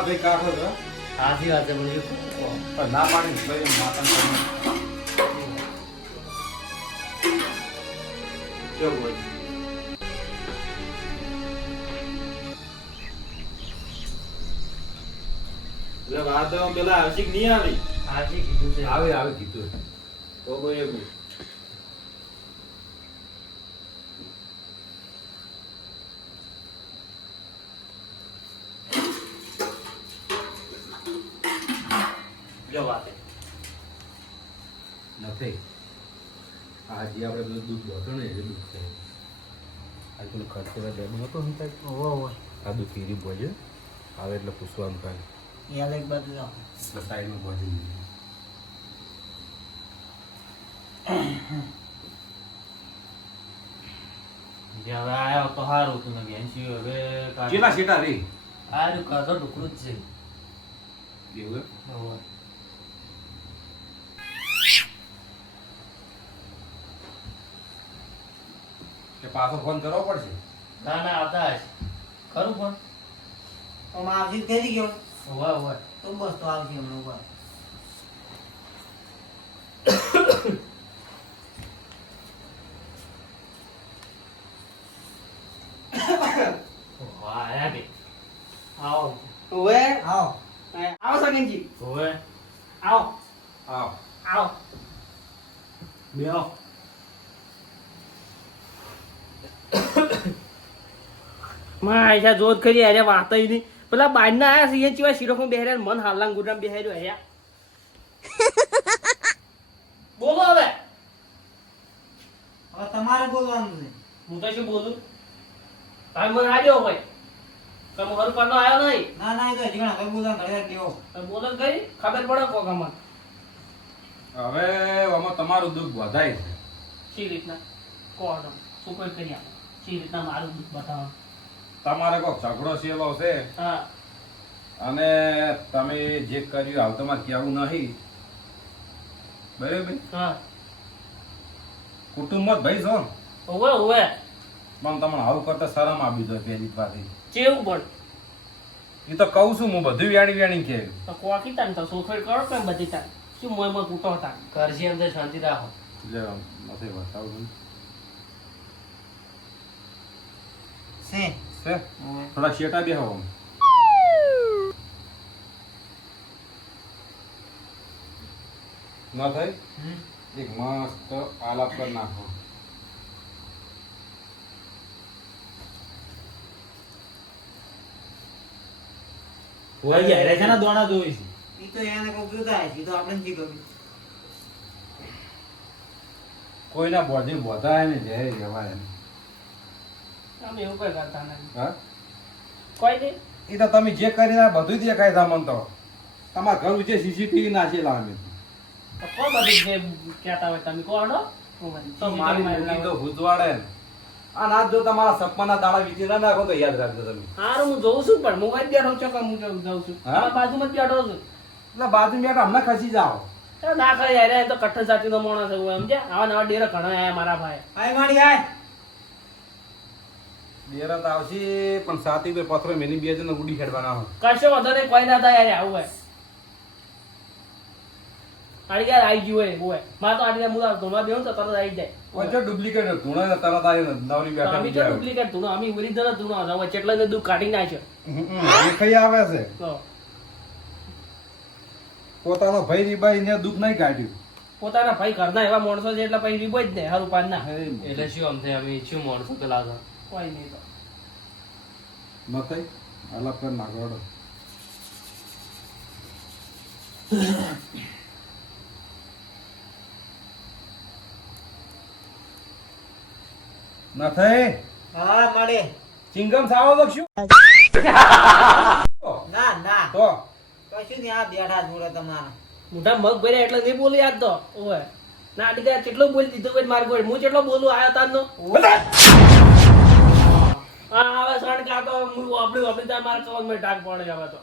તમારા ભાઈ કાઢો છો સાચી વાત છે બધું પણ ના પાડી ભાઈ માતા કેવું હોય એટલે વાત પેલા આશિક નહીં આવી સાચી કીધું છે આવે કીધું તો બોલે જો વાત નથી આ જે આપણે બધું દૂધ બોતો ને એ દૂધ છે આ પેલું ખર્ચે દેવું હતો ને કાંઈ ઓહો આ દૂધ પીરી બોજે આવે એટલે પૂછવાનું કાંઈ યાદ એક બાજુ જાઓ એટલે સાઈડમાં બોજી જે હવે આયો તો સારું હતું ને બેન્સી હવે કેટલા સીટા રે આરું કાઢો ઢુકડું જ છે એવું ઓહો કે પાછો ફોન કરવો પડશે ના ના આવતા હશે ખરું પણ આવતી થઈ ગયો ઓહો ઓહો તો બસ તો આવતી હમણાં ઉપર ઓહો આયા કે આવો ઓવે આવો આવો સગનજી ઓહો આવો આવ આવો બેહો માં આયશા જોત કરી અરે વાત નહીં પેલા બાર ના આયા છે એ ચીવા શિરોખમાં બેહર્યા મન હાલાંગ ગુડામ બેહાર્યો આયા બોલો હવે હવે તમારે બોલવાનું છે હું તો શું બોલું તમે મને આજો ભાઈ તમે હર પરનો આવ્યો નહીં ના ના એ તો હજી હવે બોલવાનું ઘરે દેવો તમે બોલો કઈ ખબર પડે કોક અમને હવે આમાં તમારું દુઃખ વધાય છે શી રીતના કોણ શું કોઈ કરી આપો શી રીતના મારું દુઃખ બતાવો તમારે કોઈક ઝઘડો સેલો છે હા અને તમે જે કર્યું હાલ તમારે કહેવું નહીં બરાબર હા કુટુંબ જ ભાઈ છો ને ઓવે ઓવે પણ તમને આવું કરતા શરમ આવી જાય પહેલી પાછી ચેવું પણ એ તો કહું છું હું બધું વ્યાણી કે તો કોકી તાન તો સોખડ કરો કે બધી તાન શું મોય મોય કૂટો હતા કરજી અંદર શાંતિ રાખો એટલે નથી બતાવું છે છે થોડા શેટા બે હવા ના થાય એક મસ્ત આલાપ કરી નાખો દોણા જોઈ છે ઈ તો એને કોક જોતા હશે ઈ તો આપણે જી ગયું કોઈના બોધી બોધાય ને જે રહેવાય ને અમે એવું કઈ કરતા નહીં હા કોઈ નહીં એ તો તમે જે કરીને આ બધું દેખાય છે મન તો તમારા ઘર ઉચે સીસીટીવી નાખેલા અમે તો કોણ બધી જે કહેતા હોય તમે કોણ તો મારી મૂકી તો ભૂતવાડે ને આ નાચ જો તમારા સપના દાડા વીતી ના નાખો તો યાદ રાખજો તમે હારું હું જોઉં છું પણ હું કઈ બેઠો છું કે હું જાઉં છું હા? આ બાજુમાં જ બેઠો છું એટલે બાજુ બેઠા હમણાં ખસી જાઓ તો ના કરે યાર એ તો કઠણ જાતિનો માણસ છે એમ છે આવા નવા ડેરા ઘણા આયા મારા ભાઈ આય માડી આય બેરત આવશે પણ સાતી બે પથરો મેની બે જણ ઉડી ખેડવાના હોય કશો વધો નહીં કોઈ ના થાય યાર આવું હોય આડી યાર આવી ગયું હોય માં તો આડી મુલા ધોવા બેહું તો તરત આવી જાય વચ્ચે ડુપ્લિકેટ ધૂણો તરત આવી નવરી તો અમે તો બેઠા ડુપ્લિકેટ ધૂણો અમે ઓરિજિનલ ધૂણો હવે ચેટલા ને દુઃખ કાઢી નાખ્યો દેખાઈ આવે છે તો પોતાનો ભાઈ રીબાઈ ને દુઃખ નહીં કાઢ્યું પોતાના ભાઈ ઘરના એવા માણસો છે એટલે પછી રીબો જ ને હારું પાન ના એટલે શું આમ થાય અમે શું માણસો પેલા હતા કોઈ નહીં તો નથી અલગ કર નાખો નથી હા મળે ચિંગમ સાવો તો શું ના ના તો કશું નહીં આ બેઠા જોડે તમારા મોટા મગ ભર્યા એટલે નહીં બોલી યાદ તો ઓય ના આડી ગયા કેટલો બોલી દીધો કોઈ માર ગોળ હું કેટલો બોલું આયો તાનો હા હવે સણ કાકો હું આપડી તાર મારા કવક મે ડાક પડે હવે તો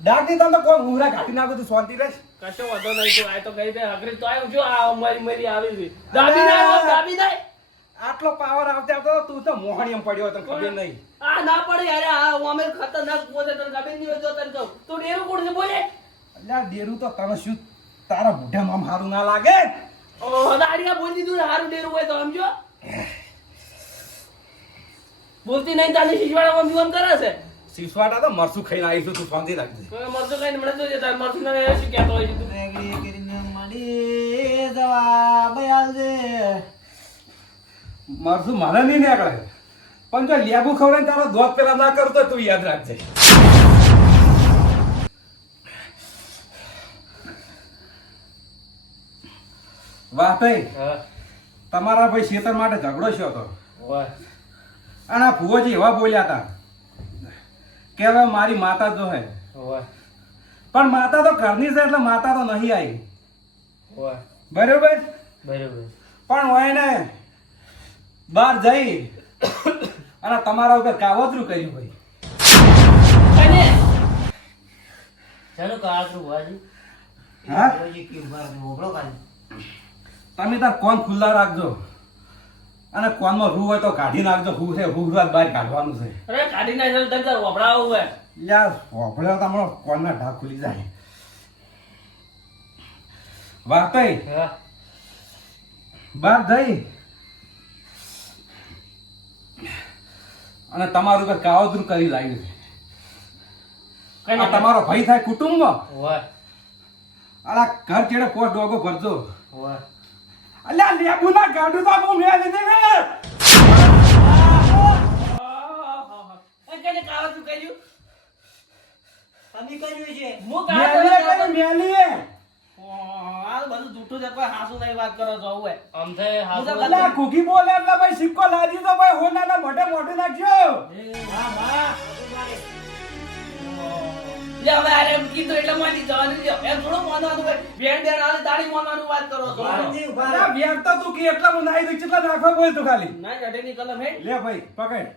ડાક ની તમને કોઈ હુરા કાઢી નાખો તો શાંતિ રહેશ કશો વધો નહીં તો આ તો ગઈ દે હગરી તો આવ્યો જો આ મારી મારી આવી છે દાબી ના દાબી દે આટલો પાવર આવતે આવતો તું તો મોહણીયમ પડ્યો તને ખબર નહીં. આ ના પડે યાર આ અમે ખતરનાક પોતે તને ખબર નહીં હોય તો તને કહું તું ડેરું કોણ છે બોલે અલ્યા ડેરું તો તને શું તારા મોઢામાં આમ હારું ના લાગે? ઓ દાડિયા બોલી દીધું ને હારું ડેરું હોય તો સમજો બોલતી નહીં તારી શીશવાડા મમ્મી આમ કરે છે શીશવાટા તો મરસું ખાઈને આવીશું, તું શાંતિ રાખજે. મરચું કઈ મળે તો તાર મરચું ના શું કહેતો હોય છે તું રેગડી કરીને મળી જવાબ આલજે. મરસું મારે નહીં નીકળે, પણ જો લેબુ ખવડાવીને તારો દોત પેલા ના કરતો તું યાદ રાખજે. વાહ ભાઈ, હા તમારા ભાઈ શેતર માટે ઝઘડો છે હતો હોય અને આ ભુવોજી એવા બોલ્યા હતા કે હવે મારી માતા જો હે, હોય પણ માતા તો ઘરની છે એટલે માતા તો નહીં આવી, હોય બરોબર? બરોબર પણ હોય ને બહાર જઈ અને તમારા ઉપર કાવતરું કર્યું ભાઈ. અને ચાલો કાકરું વાજી હા? રોજી કી બાર ને ઓગળો કાઢ. તમે તાર કોન ખુલ્લા રાખજો અને કોનમાં રૂ હોય તો કાઢી નાખજો. હું છે હુંરાત બહાર કાઢવાનું છે. અરે કાઢી નાખ તને તાર વપરાવું હોય યાર હોભળ્યો તમારો કોનના ઢાક ખુલી જાય. વાતઈ હા બહાર જઈ અને તમારું ઉપર કાવતરું કરી લાવ્યું છે. કઈ આ તમારો ભાઈ થાય કુટુંબમાં હોય અને આ ઘર ચેડે પોસ ડોગો ભરજો. હોય અલ્યા લેબુ ના ગાડું તો હું મેં લીધી ને. કઈ કાવતું કર્યું તમે કર્યું છે હું મેલીએ કઈ કાવતું મેલીએ. આ બધું જૂઠું છે કોઈ હાસુ નહીં વાત કરો છો હવે આમ થાય હાસુ હું તો અલ્યા ઘૂઘી બોલે એટલે ભાઈ સિક્કો લાદી તો ભાઈ હોનાના મોઢે મોઢે નાખજો. હા હા લે હવે આરે એમ કીધું એટલે માની જવાનું લ્યો એમ થોડું માનવાનું હોય બેન બેન આલે દાડી માનવાનું વાત કરો છો વાલજી ઉભા અલ્યા રહો. વ્યાજ તો તું કે એટલા હું નાઈ દઉં કેટલા નાખવા બોલ તું ખાલી. ના ચટેની કલમ હે લે ભાઈ પકડ.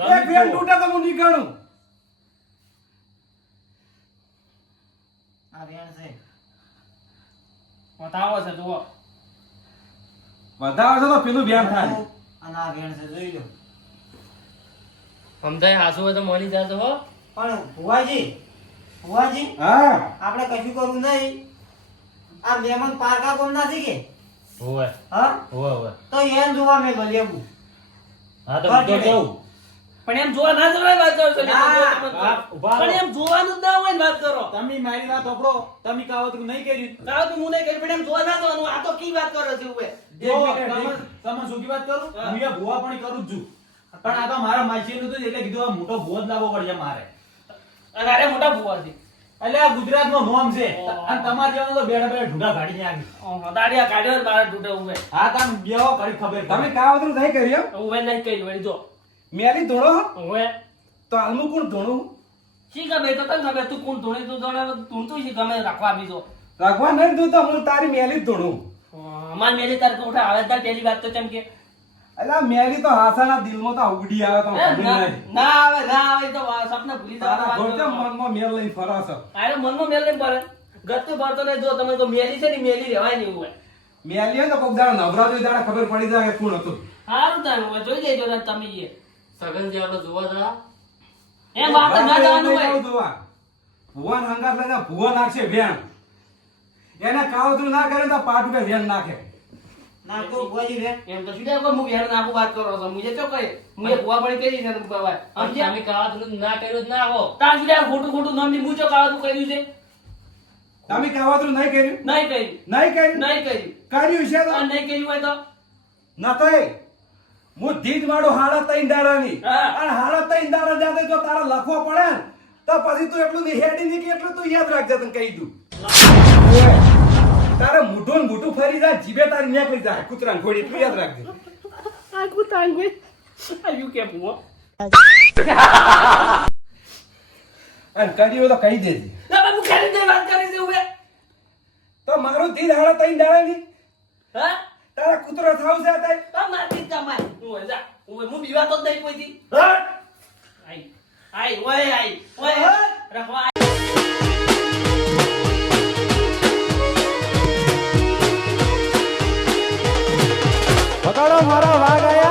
તમે એક બેન તૂટે તો હું નીકળું. આ રેણ છે બતાવો છે જુઓ વધારે છે તો પેલું વ્યાજ થાય. અને આ રેણ છે જોઈ લો. આમ થાય હાસુ હોય તો મોની જાતો હો પણ ભુવાજી હા આપણે કશું કરવું નહીં. આ મહેમાન પારકા કોમ નથી કે હોય હા હોય હોય તો એમ જોવા મેં લેવું. હા તો બસ હું તો એટલે. કહું પણ એમ જોવા ના જવાય વાત કરો છો ના, પણ એમ જોવાનું જ ના હોય ને વાત કરો તમે મારી વાત સાંભળો. તમે કાવતરું નહીં કર્યું. કાવતું હું નહીં કરી પણ એમ જોવા ના જવાનું આ તો કી વાત કરો છો હવે જો તમે શું વાત કરું હા. હું એ ભૂવા પણ કરું જ છું. પણ આ તો મારા માસીનું હતું એટલે કીધું આ મોટો ભૂવો જ લાવવો પડશે મારે. અને અરે મોટા ભુવાજી એટલે આ ગુજરાતમાં નોમ છે ઓહ. અને તમારે જેવાનું તો બેડા બેડા ઢૂંઢા કાઢીને આવી. દાડિયા કાઢ્યો ને મારા તૂટે ઉભે હા તમે બેહો ઘડી ખબર તમે કાવતરું નહીં કર્યું? ઉભે નહીં કરી વળી જો મેલી ધોળો ઉભે તો હાલમાં કોણ ધોણું શી ખબર તો તને ખબર તું કોણ ધોણી તું ધોણે તું તું શી ગમે રાખવા બીજો રાખવા નહીં તું તો હું તારી મેલી જ ધોણું. અમાર મેલી તાર કોઠા આવે તાર પેલી વાત તો કેમ કે અલ્યા મેલી તો હાસાના દિલમાં તો ઉગડી આવે તો ખબર નહીં. ના આવે તો સપના ભૂલી તારા ઘોડે જવાનું મનમાં મેલ લઈને ફરો છો. અરે મનમાં મેલ નહીં પડે ગતું ભરતો નહીં જો તમે તો મેલી છે ને મેલી રહેવાય નહીં હોય મેલી હોય તો કોક દાડો નવરા જોઈ દાડો ખબર પડી જાય કે કોણ હતું. સારું તમે હોય જોઈ લેજો ને તમે એ સગન જે આપણે જોવા જા એમ વાત ના જવાનું હોય ભુવન હંગાત લઈને ભુવો નાખશે વેણ. એને કાવતરું ના કરે તો પાટ ઉપર વેણ નાખે. ના તો ભુવાજી રે એમ તો શું હું બિહાર નાખું વાત કરો છો મુજે તો કઈ મુજે ભુવા પડી કરી છે ને ભાઈ સમજ્યા તમે કાવતરું ના કર્યું જ ના હો તાર શું ખોટું ખોટું નામ ની મૂચો કાવતું કર્યું છે તમે કાવતરું નહીં કર્યું? નહીં કર્યું નહીં કર્યું? નહીં કર્યું કર્યું છે તો આ નહીં કર્યું હોય તો નથી. હું ધીજ માડું હાડા તઈ દાડાની હા. અને હાડા તઈ દાડા જાતે જો તારા લખવો પડે ને તો પછી તું એટલું ની હેડી ની કે એટલું તું યાદ રાખજે તને કહી દઉં. ઓય, તારે મૂઠું ને મૂઠું ફરી જાય જીભે તારી નીકળી જાય કૂતરા ઘોડી એટલું યાદ રાખજે. આ કુતાન ગઈ આયુ કે ભુવા અને કર્યું હોય તો કહી દેજે. ના બાબુ ખાલી દે વાત કરી છે ઉભે તો મારું ધીજ હાડા તઈ દાડાની હા તારા કૂતરો થાવ છે અત્યારે? તો મારતી તમાય હું જા હું બીવા તો જ નહીં કોઈથી હટ! આઈ ઓય રખવા વગાડો મારા વાઘ આયા